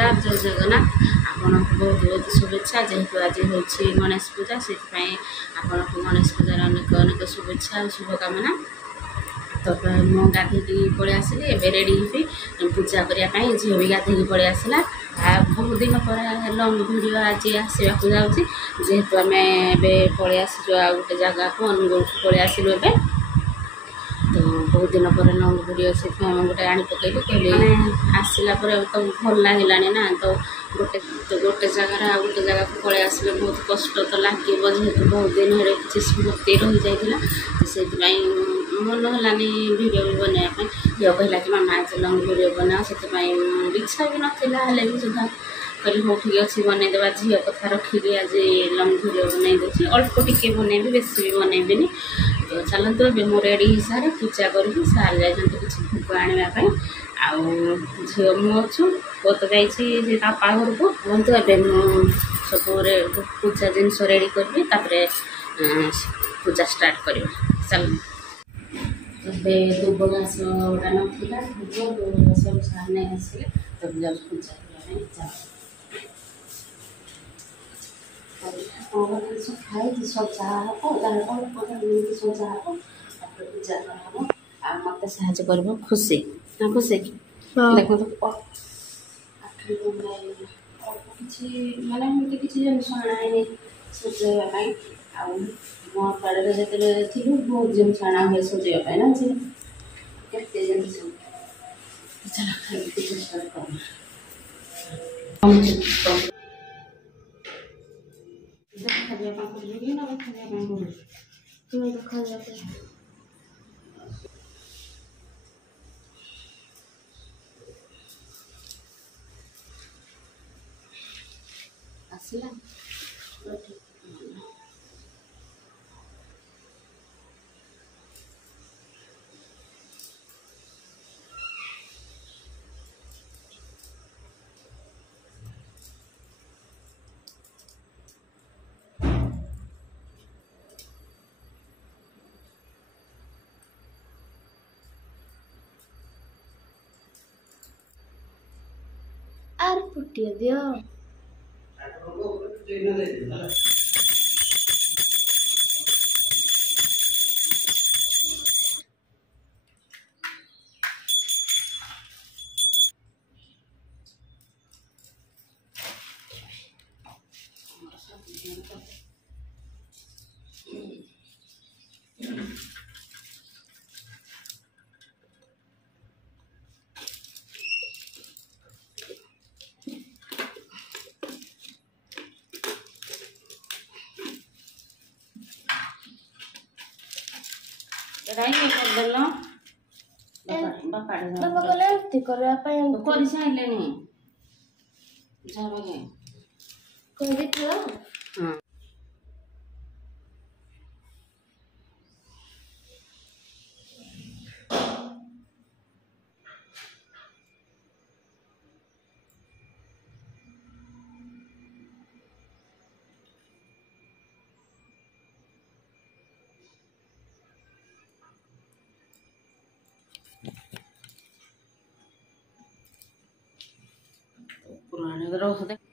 नमस्कार जय जगन्नाथ आपन को बहुत बहुत शुभेच्छा जेहेतु आज हूँ गणेश पूजा से आपन को गणेश पूजार अनेक अनेक शुभेच्छा और शुभकामना। तो मु गाधे पलि आसली ए रेडी ही पूजा करने झील भी गाधे पलि आसला बहुत दिन पर लंग भिड आज आसवाक जाऊँगी जेहेतु आम पलि आसु आ गोटे जगह को अनुगुल पलि आसलु ए तो बहुत दिन पर लंग भिडियो से गोटे आनी पकईली कहले आसला तो भल लगला ना तो गोटे जगार आ गोटे जगह को पलि आसले बहुत कष्ट तो लगे जेहेतु बहुत दिन है किसी स्मृति रही जाइला से मन है भिडियो भी बनवाई झील कहला कि मामा आज लंग भिडियो बना से इच्छा भी नाला भी सुधा कल हो ठीक अच्छे बनईदेवा झील कथा रखिकी आज लंग भिडियो बनई दूसरी अल्प टिके बनैबी बेसी भी बनैबी तो चलते ए मो रेडी हो सारे पूजा करी सार जा किसी भोग आने झील मुझु पुआ तो जाइए घर को कहतु ए सब पूजा जिनस रेडी करी पूजा स्टार्ट कर चल दुब घास गुड़ा नाला दुब घास सार नहीं आसे तब जा पूजा खाई सजा हम सजा हम पूजा कराम आ मत साहय कर खुशी ना खुशी देख किसी मानने हमें किसी जिन आने सजाई मो पाड़े जो थी बहुत जिन आना हुए सजाई ना जी के जिन चल खाई आसला आर पुटिया दियो बाबा कहले एमती कर सारे हाँ पुराने रख दे